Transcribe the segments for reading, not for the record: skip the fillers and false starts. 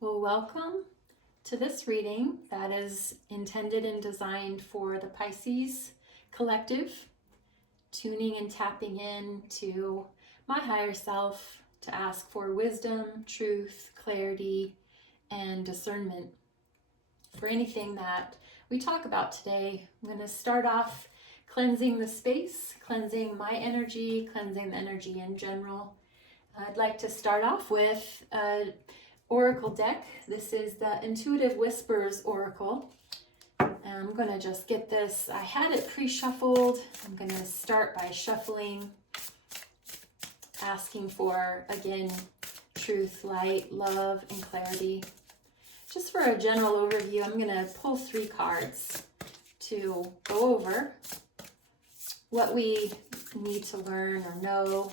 Well, welcome to this reading that is intended and designed for the Pisces collective, tuning and tapping in to my higher self to ask for wisdom, truth, clarity, and discernment for anything that we talk about today. I'm going to start off cleansing the space, cleansing my energy, cleansing the energy in general. I'd like to start off with oracle deck. This is the Intuitive Whispers Oracle. I'm going to just get this. I had it pre-shuffled. I'm going to start by shuffling, asking for, again, truth, light, love, and clarity. Just for a general overview, I'm going to pull 3 cards to go over what we need to learn or know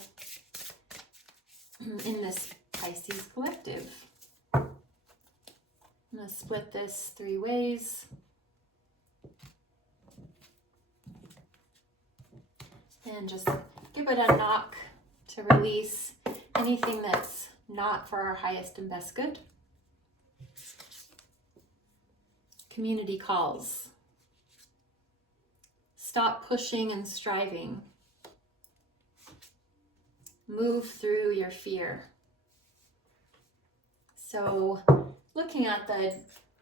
in this Pisces collective. I'm going to split this 3 ways. And just give it a knock to release anything that's not for our highest and best good. Community calls. Stop pushing and striving. Move through your fear. So, looking at the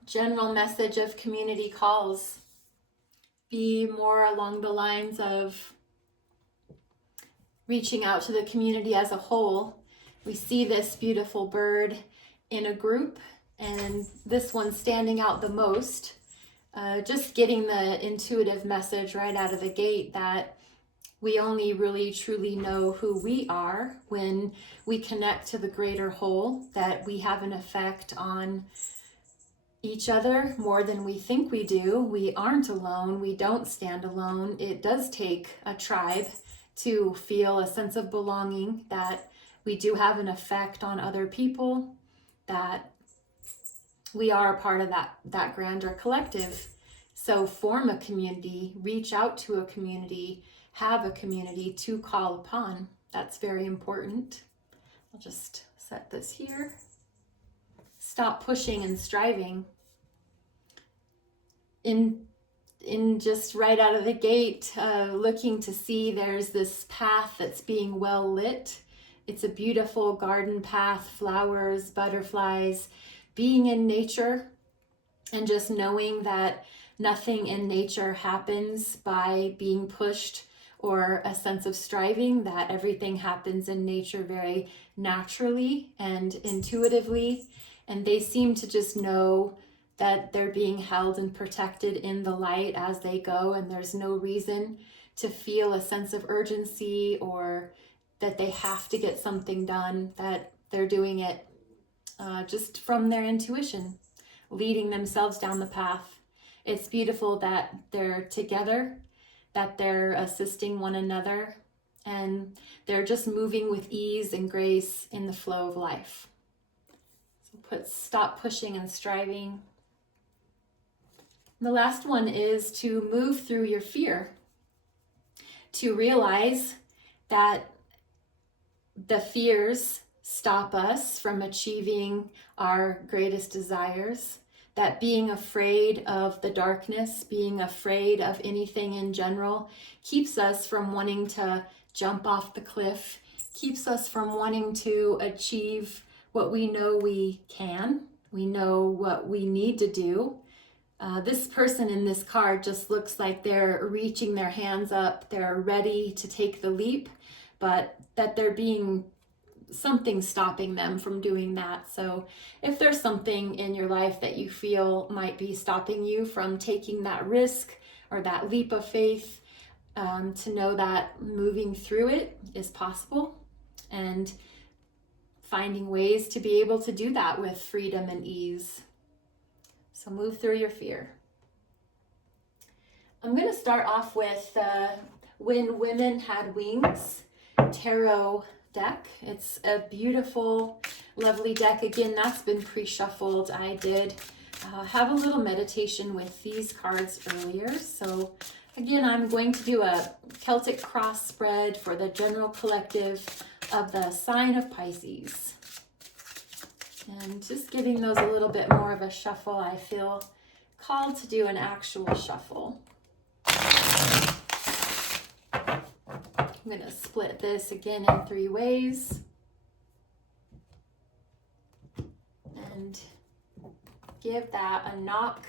general message of community calls, be more along the lines of reaching out to the community as a whole. We see this beautiful bird in a group, and this one standing out the most. Just getting the intuitive message right out of the gate that we only really truly know who we are when we connect to the greater whole, that we have an effect on each other more than we think we do. We aren't alone. We don't stand alone. It does take a tribe to feel a sense of belonging, that we do have an effect on other people, that we are a part of that grander collective. So form a community, reach out to a community, have a community to call upon. That's very important. I'll just set this here. Stop pushing and striving. In just right out of the gate, looking to see there's this path that's being well lit. It's a beautiful garden path, flowers, butterflies, being in nature, and just knowing that nothing in nature happens by being pushed or a sense of striving, that everything happens in nature very naturally and intuitively. And they seem to just know that they're being held and protected in the light as they go, and there's no reason to feel a sense of urgency or that they have to get something done, that they're doing it just from their intuition, leading themselves down the path. It's beautiful that they're together, that they're assisting one another, and they're just moving with ease and grace in the flow of life. So stop pushing and striving. The last one is to move through your fear, to realize that the fears stop us from achieving our greatest desires, that being afraid of the darkness, being afraid of anything in general, keeps us from wanting to jump off the cliff, keeps us from wanting to achieve what we know we can, we know what we need to do. This person in this card just looks like they're reaching their hands up, they're ready to take the leap, but that they're being something stopping them from doing that. So if there's something in your life that you feel might be stopping you from taking that risk or that leap of faith, to know that moving through it is possible, and finding ways to be able to do that with freedom and ease. So move through your fear. I'm going to start off with When Women Had Wings tarot deck. It's a beautiful, lovely deck. Again, that's been pre-shuffled. I did have a little meditation with these cards earlier. So again, I'm going to do a Celtic cross spread for the general collective of the sign of Pisces. And just giving those a little bit more of a shuffle, I feel called to do an actual shuffle. I'm going to split this again in 3 ways. And give that a knock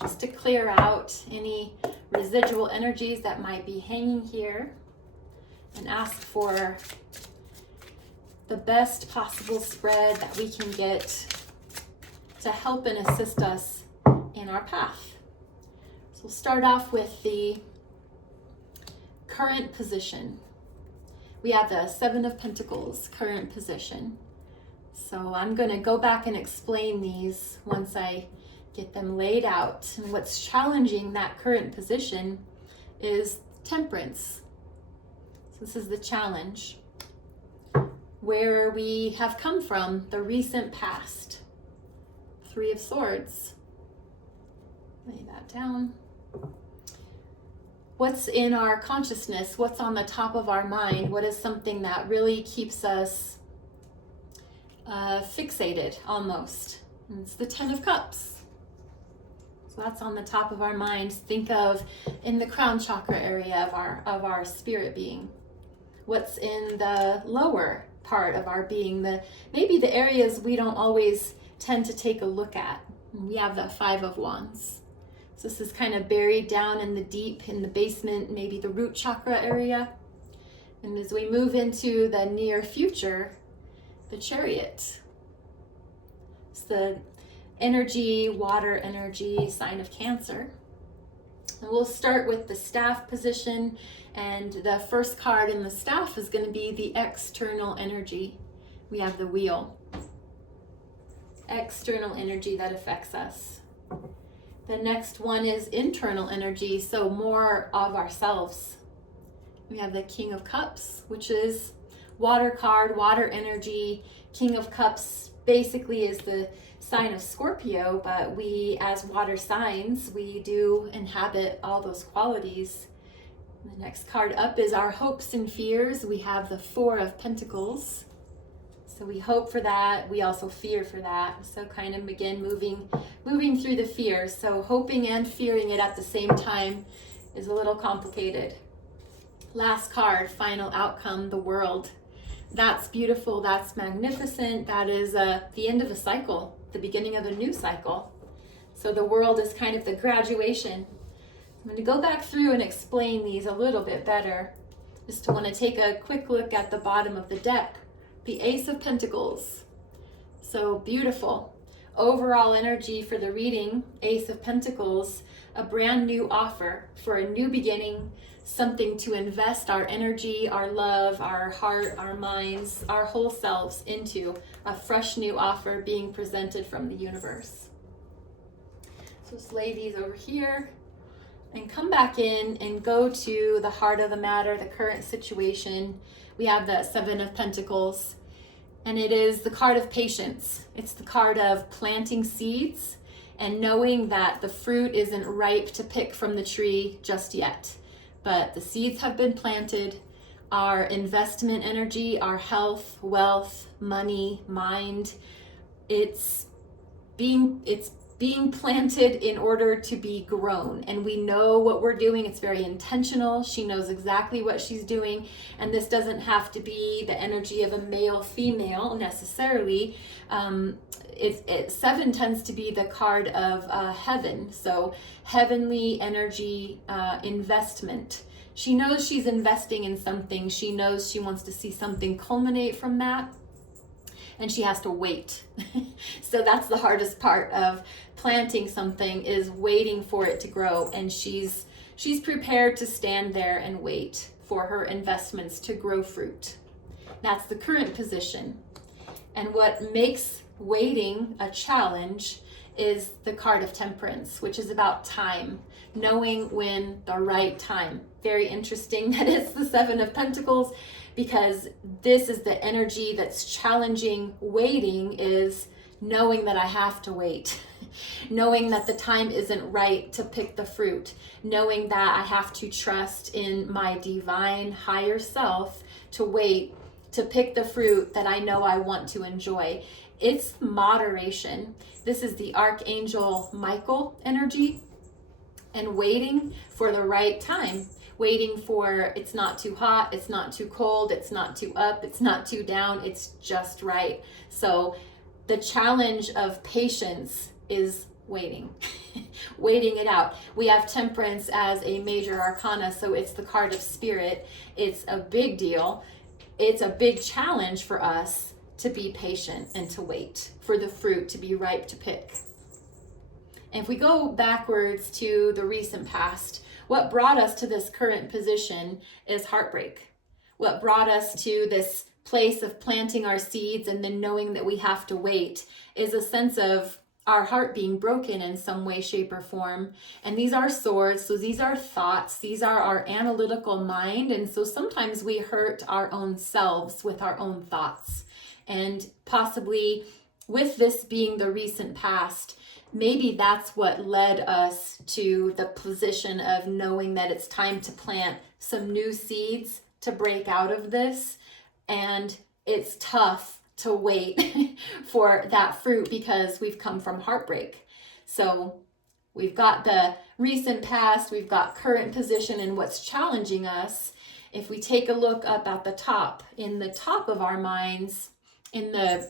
just to clear out any residual energies that might be hanging here, and ask for the best possible spread that we can get to help and assist us in our path. So we'll start off with the current position. We have the 7 of Pentacles, current position. So I'm going to go back and explain these once I get them laid out. And what's challenging that current position is Temperance. So this is the challenge. Where we have come from, the recent past. 3 of Swords. Lay that down. What's in our consciousness? What's on the top of our mind? What is something that really keeps us fixated almost? And it's the 10 of Cups. So that's on the top of our minds. Think of in the crown chakra area of our spirit being. What's in the lower part of our being, maybe the areas we don't always tend to take a look at. And we have the 5 of Wands. So this is kind of buried down in the deep, in the basement, maybe the root chakra area. And as we move into the near future, the Chariot. It's the energy, water energy, sign of Cancer. And we'll start with the staff position, and the first card in the staff is going to be the external energy. We have the Wheel. External energy that affects us. The next one is internal energy, so more of ourselves. We have the King of Cups, which is water card, water energy. King of Cups basically is the sign of Scorpio, but we as water signs, we do inhabit all those qualities. The next card up is our hopes and fears. We have the 4 of Pentacles. So we hope for that. We also fear for that. So kind of again moving through the fears. So hoping and fearing it at the same time is a little complicated. Last card, final outcome, the World. That's beautiful. That's magnificent. That is the end of a cycle, the beginning of a new cycle. So the World is kind of the graduation. I'm going to go back through and explain these a little bit better. Just want to take a quick look at the bottom of the deck. The Ace of Pentacles. So beautiful. Overall energy for the reading, Ace of Pentacles, a brand new offer for a new beginning, something to invest our energy, our love, our heart, our minds, our whole selves into, a fresh new offer being presented from the universe. So just lay these over here and come back in and go to the heart of the matter, the current situation. We have the 7 of Pentacles, and it is the card of patience. It's the card of planting seeds and knowing that the fruit isn't ripe to pick from the tree just yet. But the seeds have been planted. Our investment energy, our health, wealth, money, mind, it's being planted in order to be grown. And we know what we're doing. It's very intentional. She knows exactly what she's doing. And this doesn't have to be the energy of a male, female necessarily. 7 tends to be the card of heaven. So heavenly energy investment. She knows she's investing in something. She knows she wants to see something culminate from that. And she has to wait. So that's the hardest part of planting something, is waiting for it to grow. And she's prepared to stand there and wait for her investments to grow fruit. That's the current position. And what makes waiting a challenge is the card of Temperance, which is about time, knowing when the right time. Very interesting that it's the 7 of Pentacles, because this is the energy that's challenging waiting, is knowing that I have to wait, knowing that the time isn't right to pick the fruit, knowing that I have to trust in my divine higher self to wait to pick the fruit that I know I want to enjoy. It's moderation. This is the Archangel Michael energy, and waiting for the right time. Waiting for, it's not too hot, it's not too cold, it's not too up, it's not too down, it's just right. So the challenge of patience is waiting, waiting it out. We have temperance as a major arcana, so it's the card of spirit. It's a big deal. It's a big challenge for us to be patient and to wait for the fruit to be ripe to pick. And if we go backwards to the recent past, what brought us to this current position is heartbreak. What brought us to this place of planting our seeds and then knowing that we have to wait is a sense of our heart being broken in some way, shape, or form. And these are swords, so these are thoughts, these are our analytical mind. And so sometimes we hurt our own selves with our own thoughts. And possibly with this being the recent past, maybe that's what led us to the position of knowing that it's time to plant some new seeds to break out of this. And it's tough to wait for that fruit because we've come from heartbreak. So we've got the recent past, we've got current position and what's challenging us. If we take a look up at the top, in the top of our minds, in the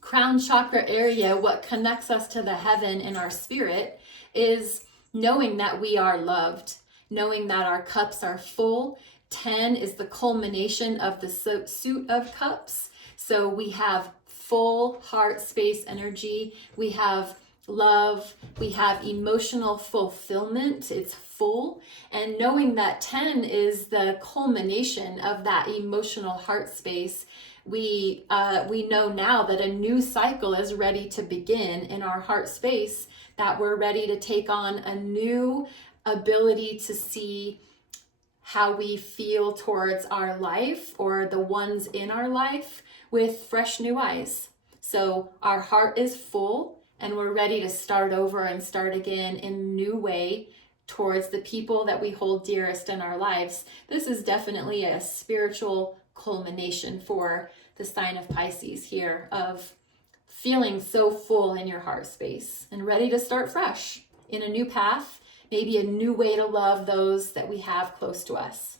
crown chakra area, what connects us to the heaven in our spirit is knowing that we are loved, knowing that our cups are full. 10 is the culmination of the suit of cups. So we have full heart space energy, we have love, we have emotional fulfillment, it's full. And knowing that 10 is the culmination of that emotional heart space, we know now that a new cycle is ready to begin in our heart space, that we're ready to take on a new ability to see how we feel towards our life or the ones in our life with fresh new eyes. So our heart is full and we're ready to start over and start again in a new way towards the people that we hold dearest in our lives. This is definitely a spiritual culmination for the sign of Pisces here, of feeling so full in your heart space and ready to start fresh in a new path, maybe a new way to love those that we have close to us.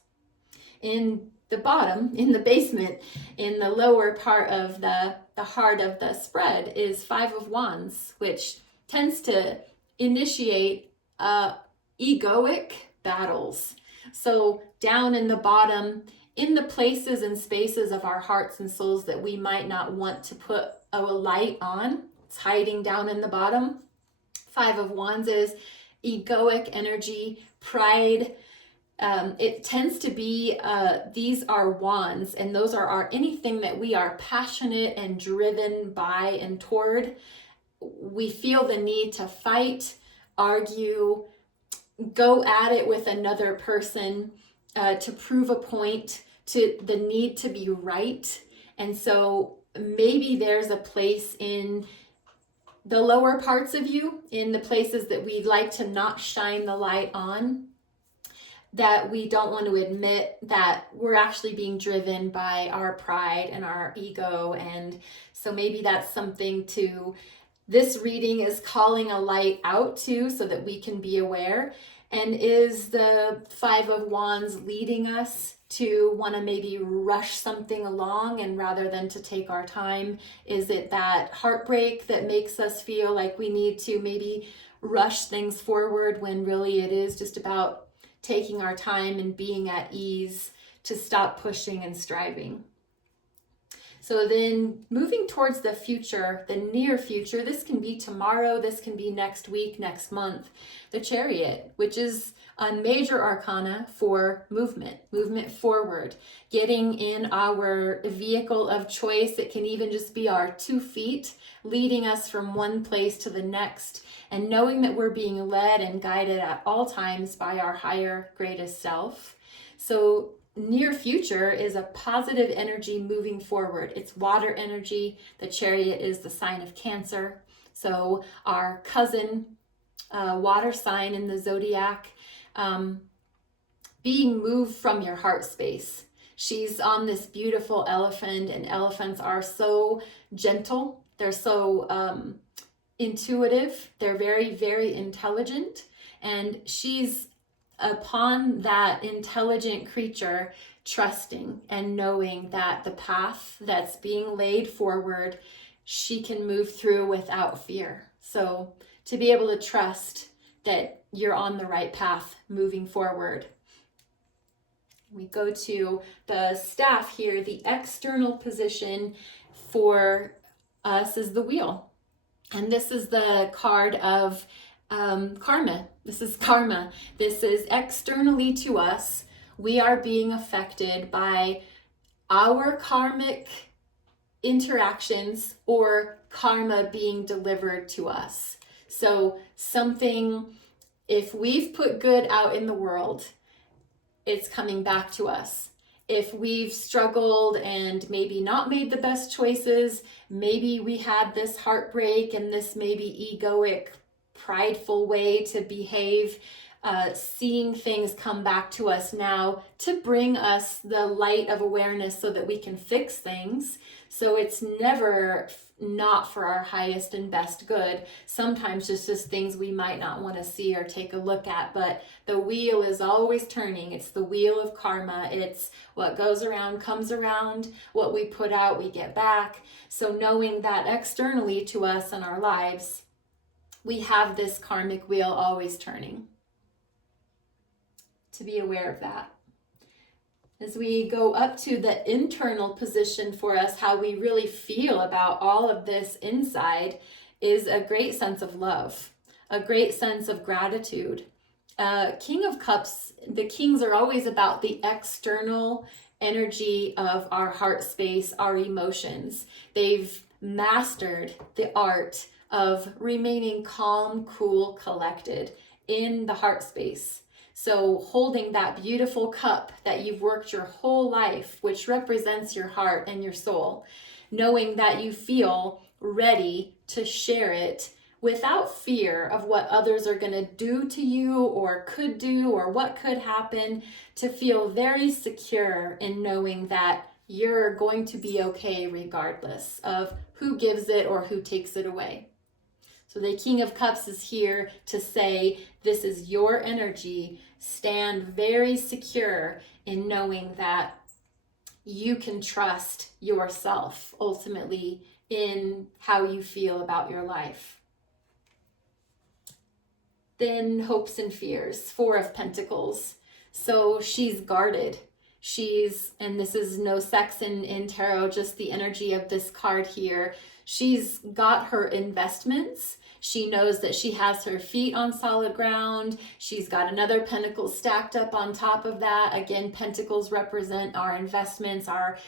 In the bottom, in the basement, in the lower part of the heart of the spread is 5 of Wands, which tends to initiate egoic battles. So down in the bottom, in the places and spaces of our hearts and souls that we might not want to put a light on, it's hiding down in the bottom. 5 of Wands is egoic energy, pride. It tends to be, these are wands, and those are anything that we are passionate and driven by and toward. We feel the need to fight, argue, go at it with another person, to prove a point, to the need to be right. And so maybe there's a place in the lower parts of you, in the places that we'd like to not shine the light on, that we don't want to admit that we're actually being driven by our pride and our ego. And so maybe that's something this reading is calling a light out to, so that we can be aware. And is the 5 of Wands leading us to want to maybe rush something along, and rather than to take our time? Is it that heartbreak that makes us feel like we need to maybe rush things forward, when really it is just about taking our time and being at ease to stop pushing and striving? So then moving towards the future, the near future, this can be tomorrow, this can be next week, next month. The Chariot, which is a major arcana for movement forward, getting in our vehicle of choice. It can even just be our 2 feet leading us from one place to the next, and knowing that we're being led and guided at all times by our higher, greatest self. So near future is a positive energy moving forward. It's water energy. The Chariot is the sign of Cancer. So our cousin water sign in the zodiac, being moved from your heart space, She's on this beautiful elephant, and elephants are so gentle. They're so intuitive. They're very, very intelligent. And she's upon that intelligent creature, trusting and knowing that the path that's being laid forward, she can move through without fear. So to be able to trust that you're on the right path moving forward. We go to the staff here. The external position for us is the wheel. And this is the card of karma. This is karma. This is externally to us. We are being affected by our karmic interactions or karma being delivered to us. So something, if we've put good out in the world, it's coming back to us. If we've struggled and maybe not made the best choices, maybe we had this heartbreak and this maybe egoic, prideful way to behave, seeing things come back to us now to bring us the light of awareness so that we can fix things. So it's never not for our highest and best good. Sometimes it's just things we might not want to see or take a look at, but the wheel is always turning. It's the wheel of karma. It's what goes around comes around. What we put out, we get back. So knowing that externally to us in our lives, we have this karmic wheel always turning. To be aware of that. As we go up to the internal position for us, how we really feel about all of this inside is a great sense of love, a great sense of gratitude. King of Cups, the kings are always about the external energy of our heart space, our emotions. They've mastered the art of remaining calm, cool, collected in the heart space. So holding that beautiful cup that you've worked your whole life, which represents your heart and your soul, knowing that you feel ready to share it without fear of what others are going to do to you or could do or what could happen, to feel very secure in knowing that you're going to be okay regardless of who gives it or who takes it away. So the King of Cups is here to say, this is your energy. Stand very secure in knowing that you can trust yourself ultimately in how you feel about your life. Then hopes and fears, 4 of Pentacles. So she's guarded. And this is no sex in tarot, just the energy of this card here. She's got her investments. She knows that she has her feet on solid ground. She's got another pentacle stacked up on top of that. Again, pentacles represent our investments, our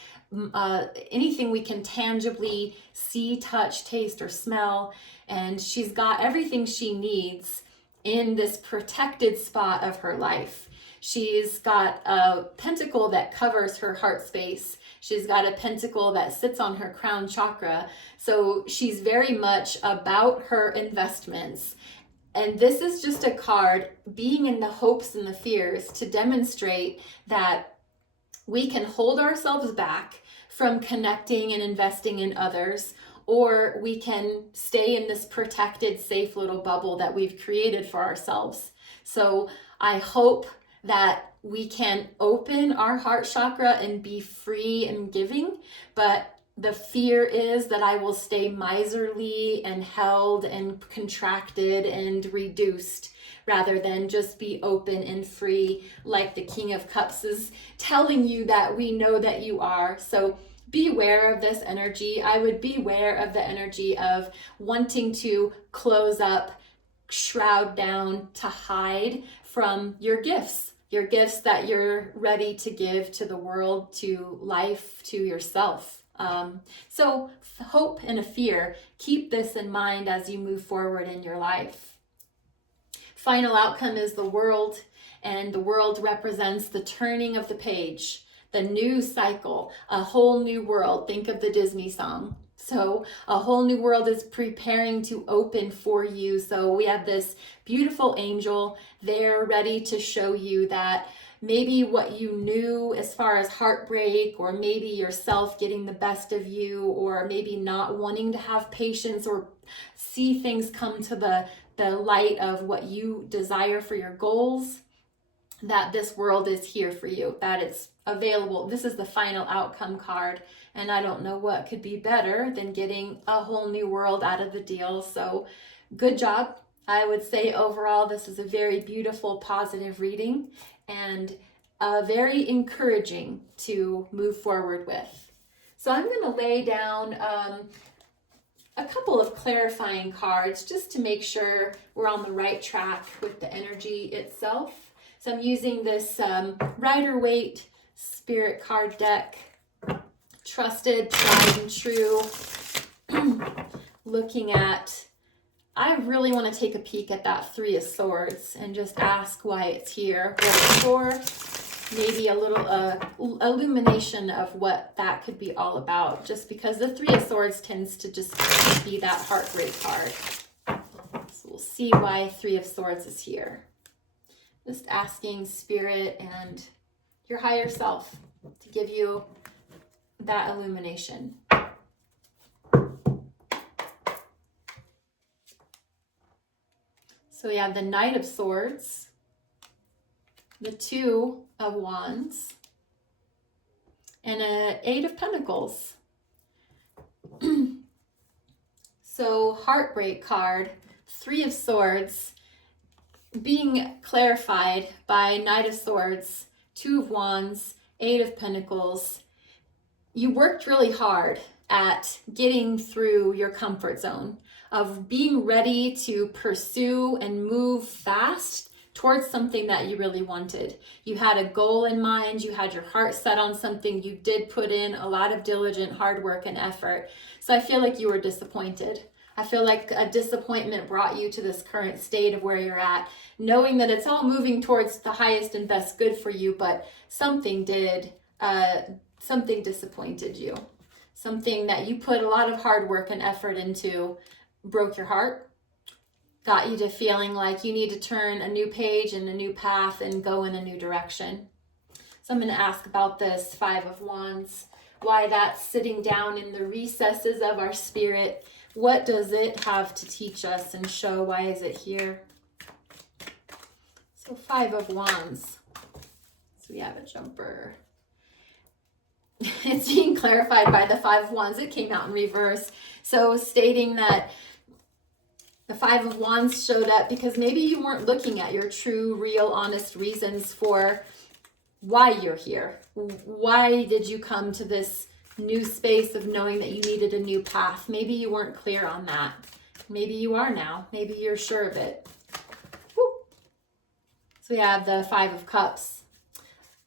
anything we can tangibly see, touch, taste, or smell. And she's got everything she needs in this protected spot of her life. She's got a pentacle that covers her heart space. She's got a pentacle that sits on her crown chakra. So she's very much about her investments. And this is just a card being in the hopes and the fears to demonstrate that we can hold ourselves back from connecting and investing in others, or we can stay in this protected, safe little bubble that we've created for ourselves. So I hope that we can open our heart chakra and be free and giving, but the fear is that I will stay miserly and held and contracted and reduced rather than just be open and free like the King of Cups is telling you that we know that you are. So beware of this energy. I would beware of the energy of wanting to close up, shroud down, to hide from your gifts that you're ready to give to the world, to life, to yourself. So hope and a fear, keep this in mind as you move forward in your life. Final outcome is the World, and the World represents the turning of the page, the new cycle, a whole new world. Think of the Disney song. So a whole new world is preparing to open for you. So we have this beautiful angel there ready to show you that maybe what you knew as far as heartbreak, or maybe yourself getting the best of you, or maybe not wanting to have patience or see things come to the light of what you desire for your goals, that this world is here for you, that it's available. This is the final outcome card, and I don't know what could be better than getting a whole new world out of the deal. So good job. I would say overall this is a very beautiful, positive reading, and very encouraging to move forward with. So I'm going to lay down a couple of clarifying cards just to make sure we're on the right track with the energy itself. So I'm using this Rider-Waite Spirit card deck, trusted, tried and true. Looking at, I really want to take a peek at that Three of Swords and just ask why it's here, what it's for, maybe a little illumination of what that could be all about, just because the Three of Swords tends to just be that heartbreak card. So we'll see why Three of Swords is here. Just asking Spirit and your higher self to give you that illumination. So we have the Knight of Swords, the Two of Wands, and an Eight of Pentacles. So heartbreak card, Three of Swords, being clarified by Knight of Swords, Two of Wands, Eight of Pentacles. You worked really hard at getting through your comfort zone, of being ready to pursue and move fast towards something that you really wanted. You had a goal in mind, you had your heart set on something, you did put in a lot of diligent hard work and effort. So I feel like you were disappointed. I feel like a disappointment brought you to this current state of where you're at, knowing that it's all moving towards the highest and best good for you, but something did, something disappointed you. Something that you put a lot of hard work and effort into broke your heart, got you to feeling like you need to turn a new page and a new path and go in a new direction. So I'm going to ask about this Five of Wands, why that's sitting down in the recesses of our spirit. What does it have to teach us and show? Why is it here? So Five of Wands. So we have a jumper. It's being clarified by the Five of Wands. It came out in reverse. So stating that the Five of Wands showed up because maybe you weren't looking at your true, real, honest reasons for why you're here. Why did you come to this new space of knowing that you needed a new path? Maybe you weren't clear on that. Maybe you are now. Maybe you're sure of it. Woo. So we have the Five of Cups.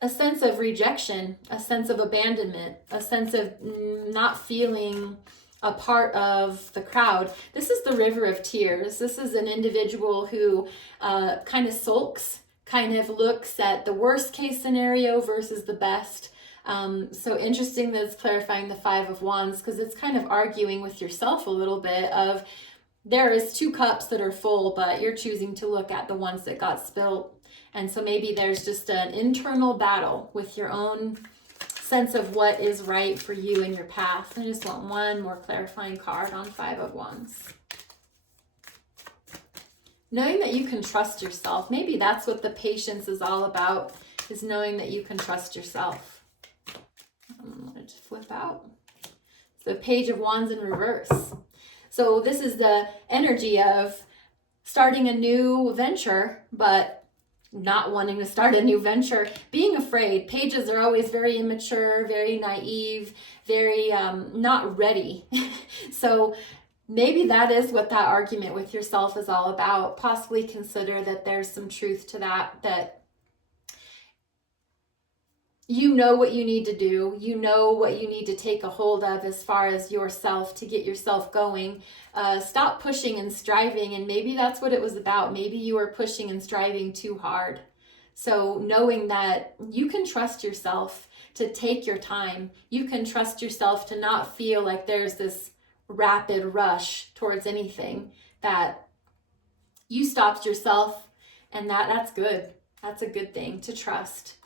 A sense of rejection, a sense of abandonment, a sense of not feeling a part of the crowd. This is the River of Tears. This is an individual who kind of sulks, kind of looks at the worst case scenario versus the best. So interesting that it's clarifying the Five of Wands, because it's kind of arguing with yourself a little bit of there is two cups that are full, but you're choosing to look at the ones that got spilled. And so maybe there's just an internal battle with your own sense of what is right for you in your path. I just want one more clarifying card on Five of Wands. Knowing that you can trust yourself. Maybe that's what the patience is all about, is knowing that you can trust yourself. I'm going to flip out. The Page of Wands in reverse. So this is the energy of starting a new venture, but not wanting to start a new venture, being afraid. Pages are always very immature, very naive, very not ready. So maybe that is what that argument with yourself is all about. Possibly consider that there's some truth to that, that you know what you need to do. You know what you need to take a hold of as far as yourself to get yourself going. Stop pushing and striving. And maybe that's what it was about. Maybe you were pushing and striving too hard. So knowing that you can trust yourself to take your time. You can trust yourself to not feel like there's this rapid rush towards anything, that you stopped yourself, and that's good. That's a good thing to trust.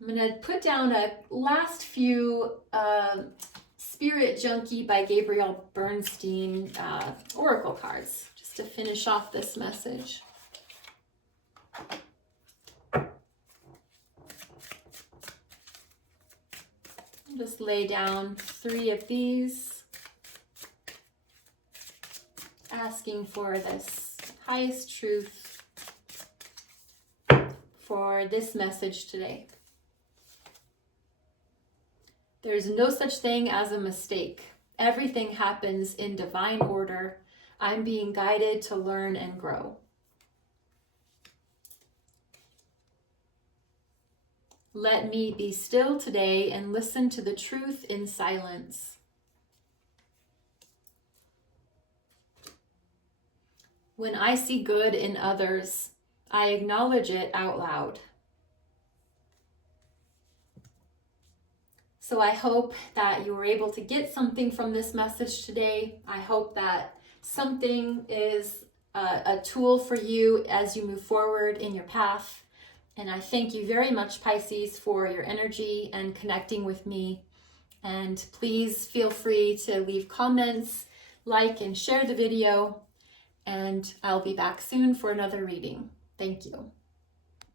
I'm going to put down a last few Spirit Junkie by Gabriel Bernstein oracle cards just to finish off this message. Just lay down 3 of these, asking for this highest truth for this message today. There's no such thing as a mistake. Everything happens in divine order. I'm being guided to learn and grow. Let me be still today and listen to the truth in silence. When I see good in others, I acknowledge it out loud. So I hope that you were able to get something from this message today. I hope that something is a tool for you as you move forward in your path. And I thank you very much, Pisces, for your energy and connecting with me. And please feel free to leave comments, like and share the video. And I'll be back soon for another reading. Thank you.